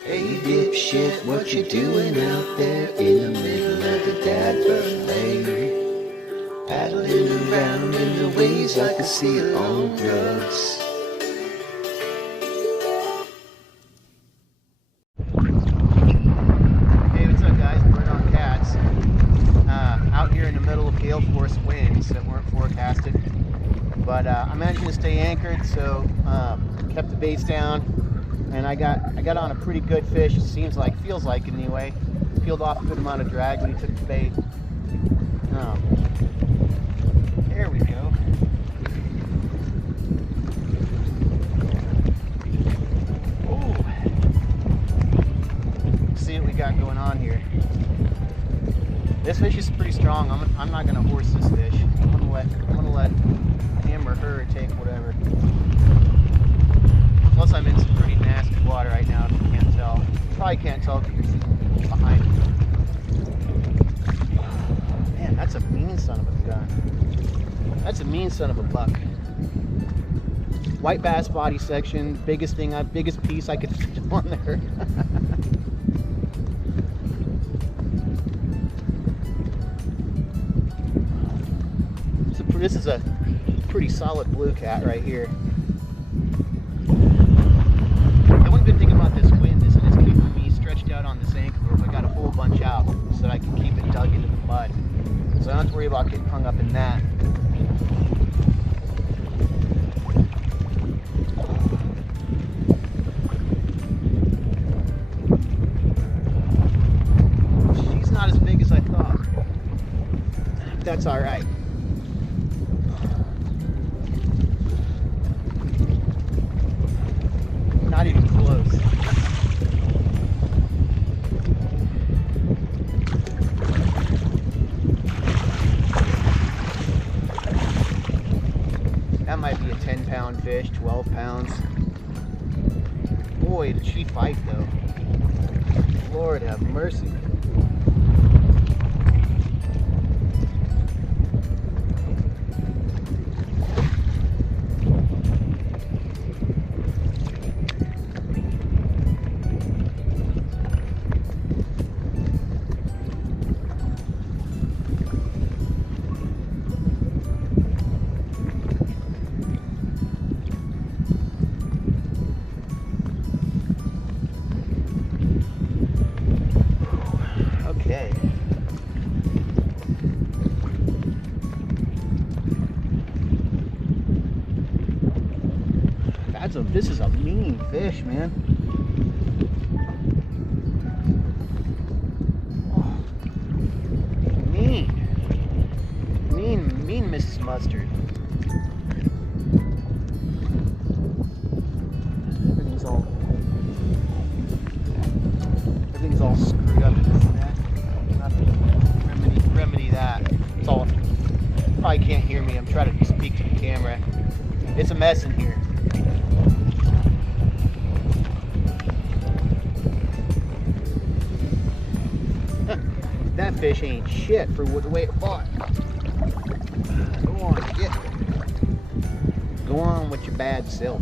Hey dipshit, what you doing out there in the middle of the Dadburn Lake? Paddling around in the waves like a seal on drugs. Hey, what's up guys? Bird on Cats. Out here in the middle of gale force winds that weren't forecasted. But I managed to stay anchored, so kept the baits down. And I got on a pretty good fish. It feels like anyway. Peeled off a good amount of drag when he took the bait. There we go. Oh, see what we got going on here. This fish is pretty strong. I'm not gonna horse this fish. I'm gonna let him or her take whatever. Plus, I'm in some pretty nasty water right now, if you can't tell. You probably can't tell because you're sitting behind me. Man, that's a mean son of a gun. That's a mean son of a buck. White bass body section, biggest piece I could fit on there. This is a pretty solid blue cat right here. The one good thing about this wind is it's keeping me stretched out on this anchor rope. I got a whole bunch out so that I can keep it dug into the mud. So I don't have to worry about getting hung up in that. She's not as big as I thought. That's all right. Not even close. That might be a 10-pound fish, 12 pounds. Boy, did she fight though. Lord have mercy. Okay. This is a mean fish, man. Oh, mean, Mrs. Mustard. Everything's all screwed up in this net. Nothing. Remedy that. It's all. Probably can't hear me. I'm trying to speak to the camera. It's a mess in here. That fish ain't shit for the way it fought. Go on, get it. Go on with your bad self.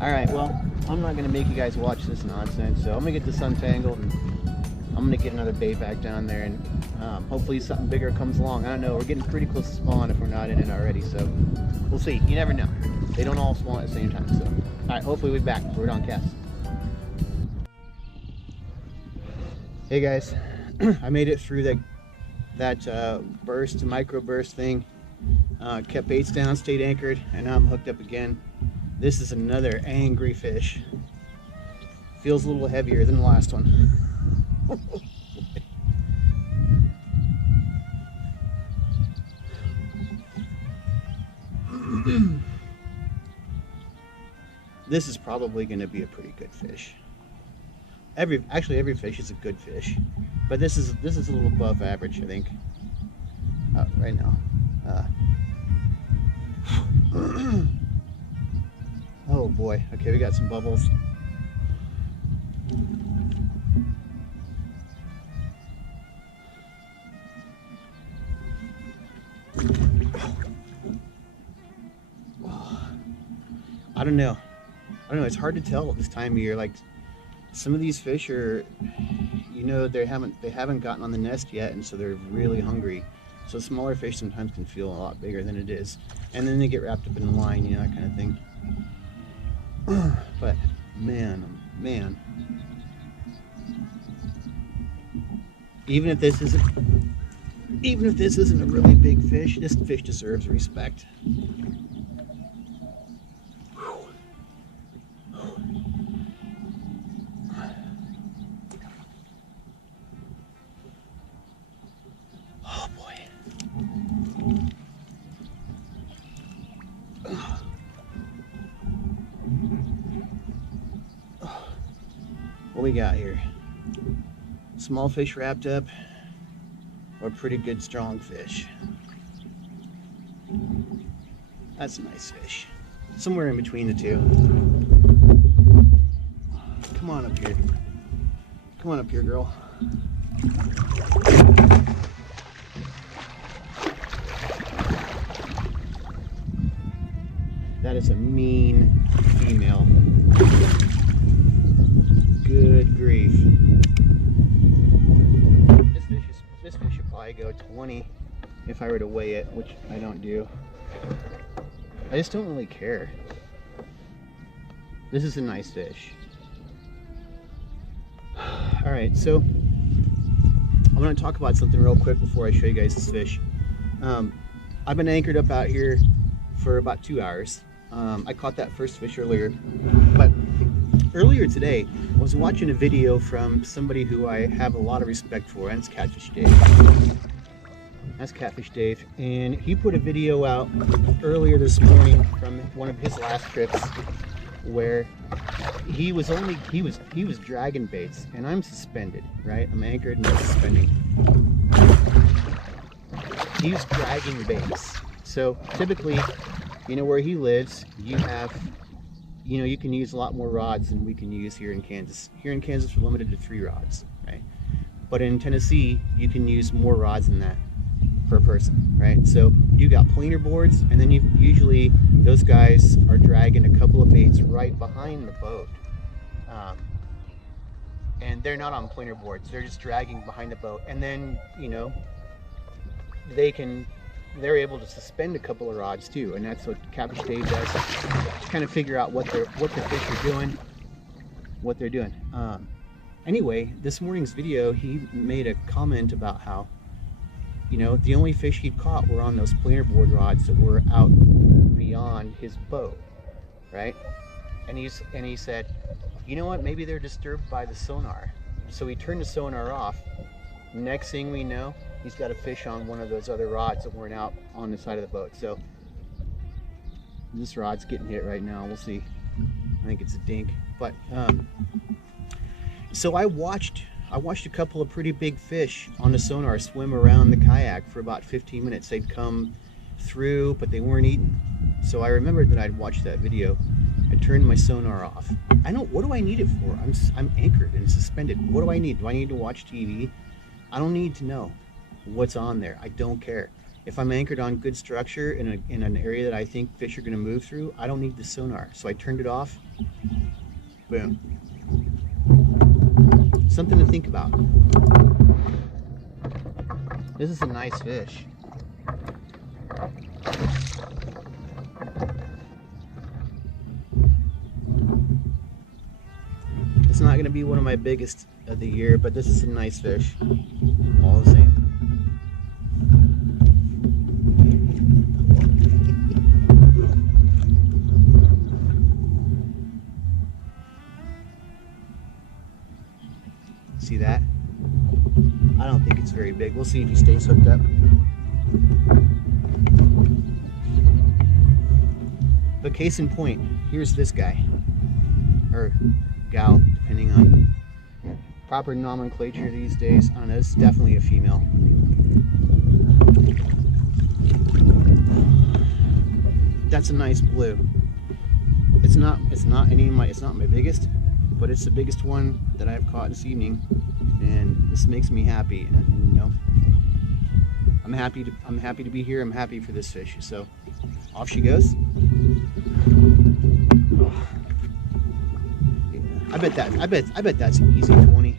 Alright, well, I'm not going to make you guys watch this nonsense, so I'm going to get this untangled and I'm going to get another bait back down there and hopefully something bigger comes along. I don't know, we're getting pretty close to spawn if we're not in it already, so we'll see. You never know. They don't all spawn at the same time, so. Alright, hopefully we'll be back. Bird on Cats. Hey guys, I made it through that micro burst thing. Kept baits down, stayed anchored, and now I'm hooked up again. This is another angry fish. Feels a little heavier than the last one. This is probably going to be a pretty good fish. Actually every fish is a good fish, but this is a little above average, I think. Right now. Oh boy. Okay, we got some bubbles. it's hard to tell at this time of year. Like some of these fish are, they haven't gotten on the nest yet, and so they're really hungry. So smaller fish sometimes can feel a lot bigger than it is, and then they get wrapped up in the line, that kind of thing. But man, oh man, even if this isn't a really big fish, this fish deserves respect. Oh boy. What we got here? Small fish wrapped up, or pretty good strong fish? That's a nice fish. Somewhere in between the two. Come on up here. Come on up here, girl. That is a mean female. Good grief. This fish would probably go 20 if I were to weigh it, which I don't do. I just don't really care. This is a nice fish. All right, so I want to talk about something real quick before I show you guys this fish. I've been anchored up out here for about 2 hours. I caught that first fish earlier, but earlier today I was watching a video from somebody who I have a lot of respect for, and it's Catfish Dave. That's Catfish Dave, and he put a video out earlier this morning from one of his last trips where he was dragging baits, and I'm suspended, right? I'm anchored and I'm suspending. He was dragging baits. So typically, where he lives, you have, you can use a lot more rods than we can use here in Kansas. Here in Kansas, we're limited to 3 rods, right? But in Tennessee, you can use more rods than that per person, right? So you got planer boards, and then usually those guys are dragging a couple of baits right behind the boat. And they're not on planer boards, they're just dragging behind the boat. And then, they're able to suspend a couple of rods too, and that's what Catfish Dave does, to kind of figure out what the fish are doing, what they're doing. Anyway, this morning's video, he made a comment about how, the only fish he'd caught were on those planer board rods that were out beyond his boat, right? And he said, you know what, maybe they're disturbed by the sonar. So he turned the sonar off. Next thing we know, he's got a fish on one of those other rods that weren't out on the side of the boat. So this rod's getting hit right now. We'll see. I think it's a dink. But so I watched a couple of pretty big fish on the sonar swim around the kayak for about 15 minutes. They'd come through, but they weren't eating. So I remembered that I'd watched that video. I turned my sonar off. What do I need it for? I'm anchored and suspended. What do I need? Do I need to watch TV? I don't need to know what's on there. I don't care. If I'm anchored on good structure in an area that I think fish are going to move through, I don't need the sonar. So I turned it off. Boom. Something to think about. This is a nice fish. It's not going to be one of my biggest of the year, but this is a nice fish. All the same. See that? I don't think it's very big. We'll see if he stays hooked up. But case in point, here's this guy. Or gal, depending on proper nomenclature these days. I don't know, it's definitely a female. That's a nice blue. It's not my biggest, but it's the biggest one that I've caught this evening, and this makes me happy. And I'm happy to be here. I'm happy for this fish. So off she goes. I bet that's an easy 20.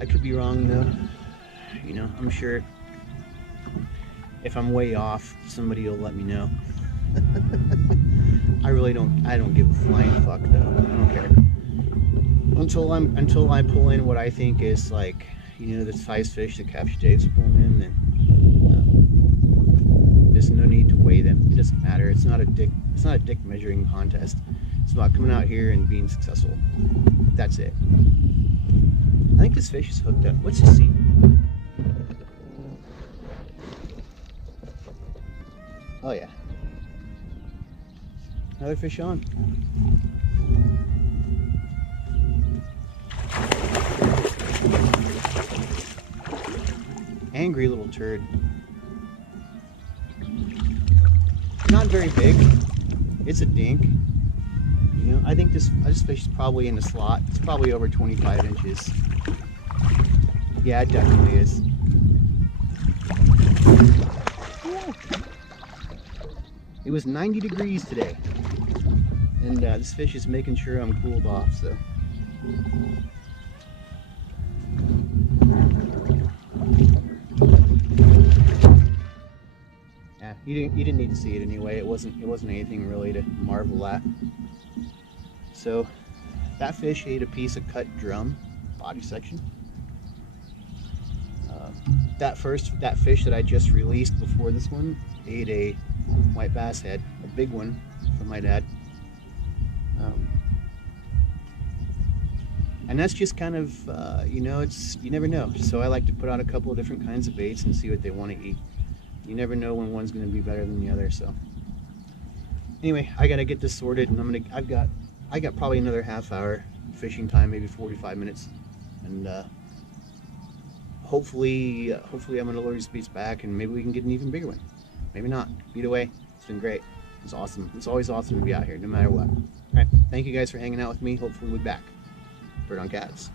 I could be wrong though. You know, I'm sure if I'm way off, somebody will let me know. I don't give a flying fuck though. I don't care. Until I pull in what I think is like, you know, the size fish that Capture Dave's pulling in, then there's no need to weigh them. It doesn't matter. It's not a dick measuring contest. It's about coming out here and being successful. That's it. I think this fish is hooked up. Let's just see. Oh yeah. Another fish on. Angry little turd. Not very big. It's a dink. You know, I think this fish is probably in the slot. It's probably over 25 inches. Yeah, it definitely is. It was 90 degrees today, and this fish is making sure I'm cooled off. So, yeah, you didn't need to see it anyway. It wasn't anything really to marvel at. So, that fish ate a piece of cut drum body section. That fish that I just released before this one ate a white bass head, a big one from my dad. And that's just kind of, you know, you never know. So I like to put out a couple of different kinds of baits and see what they want to eat. You never know when one's going to be better than the other. So anyway, I got to get this sorted, and I got probably another half hour fishing time, maybe 45 minutes, and hopefully I'm gonna lure these beats back, and maybe we can get an even bigger one. Maybe not. Either way, it's been great. It's awesome. It's always awesome to be out here, no matter what. All right, thank you guys for hanging out with me. Hopefully we'll be back. Bird on Cats.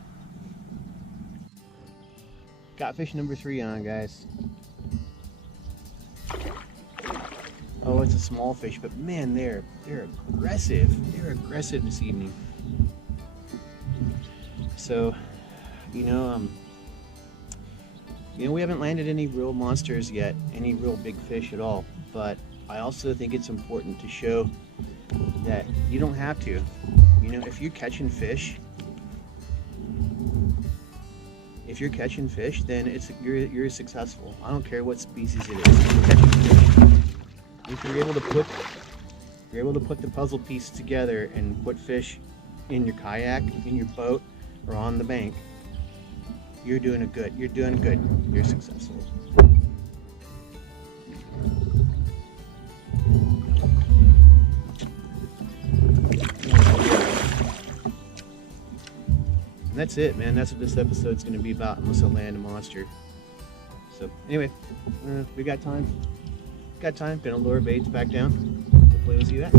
Got fish number 3 on, guys. Oh, it's a small fish, but man, they're aggressive. They're aggressive this evening. So, you know, we haven't landed any real monsters yet, any real big fish at all, but I also think it's important to show that you don't have to. You know, if you're catching fish, then you're successful. I don't care what species it is. If you're catching fish, if you're able to put the puzzle pieces together and put fish in your kayak, in your boat, or on the bank, you're doing good. You're doing good. You're successful. And that's it, man. That's what this episode's going to be about, unless I land a monster. So anyway, we got time. Gonna lower baits back down. Hopefully we'll see you back.